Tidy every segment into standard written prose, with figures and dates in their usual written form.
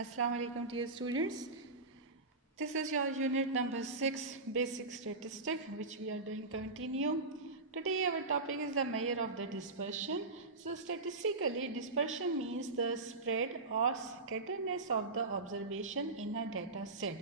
Assalamu alaikum dear students. This is your unit number 6 basic statistic which we are doing continue. Today our topic is the measure of the dispersion. So statistically dispersion means the spread or scatteredness of the observation in a data set.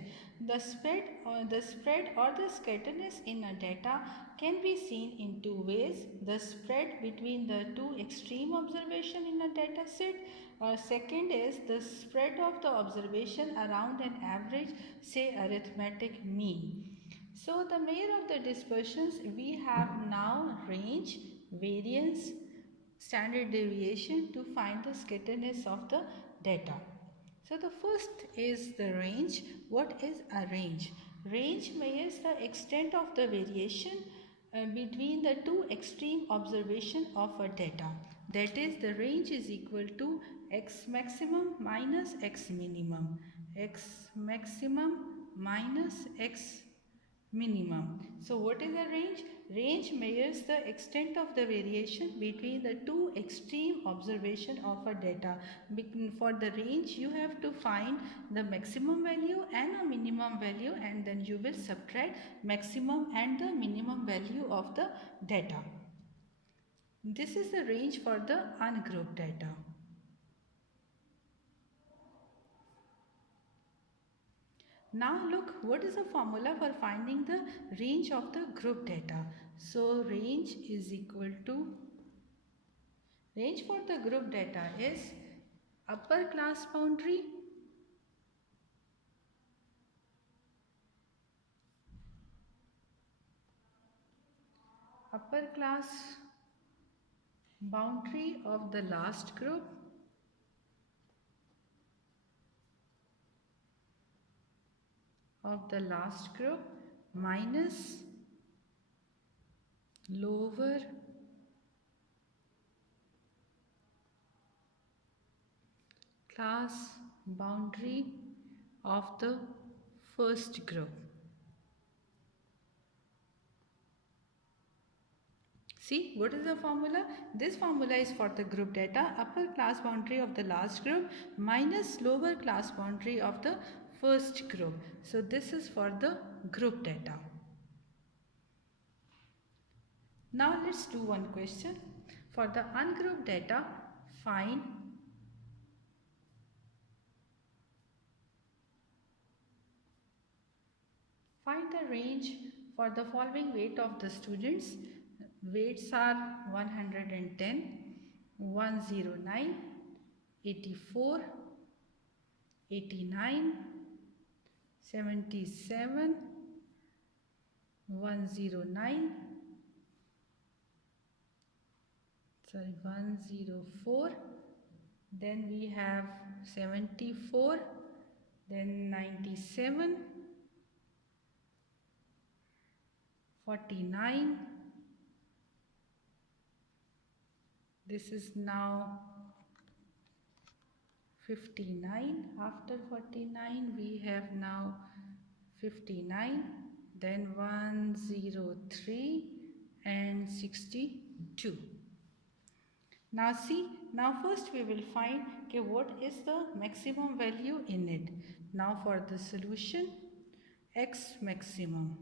The spread or the scatteredness in a data can be seen in two ways. The spread between the two extreme observation in a data set, or second is the spread of the observation around an average, say arithmetic mean. So the measure of the dispersions, we have now range, variance, standard deviation to find the scatteredness of the data. So the first is the range. What is a range? Range measures the extent of the variation between the two extreme observation of a data. That is, the range is equal to x maximum minus x minimum. X maximum minus x minimum. So what is a range? Range measures the extent of the variation between the two extreme observation of a data. For the range you have to find the maximum value and a minimum value, and then you will subtract maximum and the minimum value of the data. This is the range for the ungrouped data. Now look, what is the formula for finding the range of the group data? So range is equal to, range for the group data is upper class boundary of the last group minus lower class boundary of the first group. See, what is the formula? This formula is for the group data, upper class boundary of the last group minus lower class boundary of the first group. So this is for the group data. Now let's do one question. For the ungrouped data, find the range for the following weight of the students. Weights are 110, 109, 84, 89, 77, 109, 104, then we have 74, then 97, 49, this is now 59. After 49 we have now 59, then 103 and 62. Now see, now first we will find what is the maximum value in it. Now for the solution, x maximum.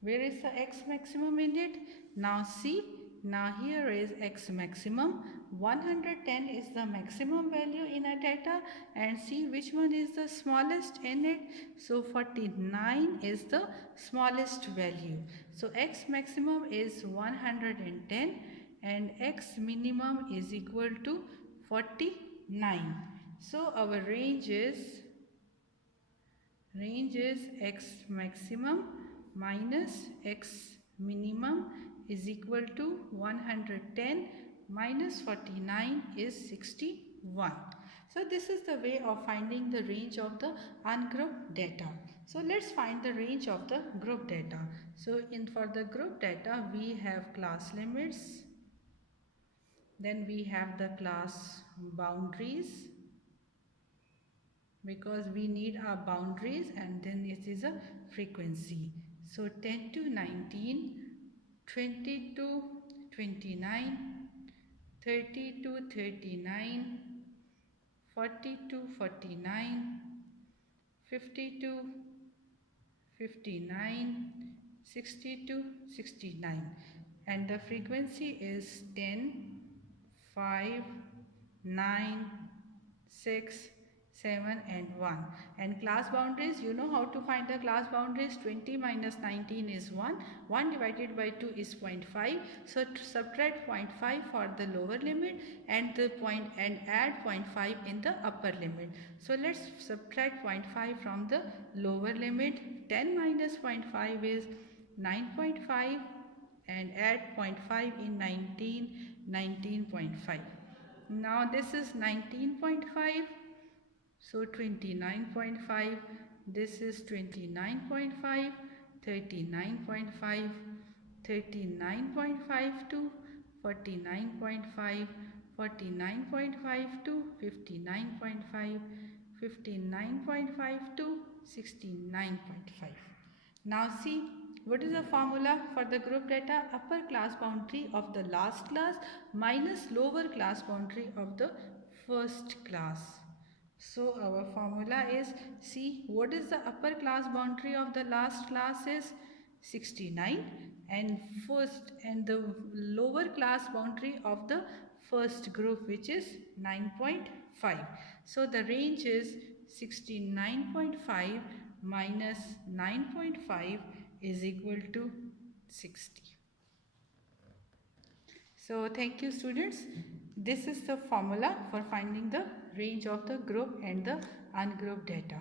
Where is the x maximum in it? Now see, now here is x maximum. 110 is the maximum value in a data, and see which one is the smallest in it. So 49 is the smallest value. So x maximum is 110 and x minimum is equal to 49. So our range is x maximum minus x minimum is equal to 110 minus 49 is 61. So this is the way of finding the range of the ungrouped data. So let's find the range of the group data. So for the group data we have class limits, then we have the class boundaries, because we need our boundaries, and then it is a frequency. So 10 to 19, 20 to 29, 30 to 39, 42, 49, 52, 59, 62, 69, and the frequency is 10, 5, 9, 6, 7 and 1. And class boundaries, you know how to find the class boundaries. 20 minus 19 is 1. 1 divided by 2 is 0.5. So to subtract 0.5 for the lower limit and add 0.5 in the upper limit. So let's subtract 0.5 from the lower limit. 10 minus 0.5 is 9.5 and add 0.5 in 19, 19.5. Now this is 19.5. So 29.5, this is 29.5, 39.5, 39.5 to 49.5, 49.5 to 59.5, 59.5 to 69.5. Now see, what is the formula for the group data? Upper class boundary of the last class minus lower class boundary of the first class. So our formula is, see, what is the upper class boundary of the last class is 69 and the lower class boundary of the first group, which is 9.5. So the range is 69.5 minus 9.5 is equal to 60. So thank you students. This is the formula for finding the range of the group and the ungrouped data.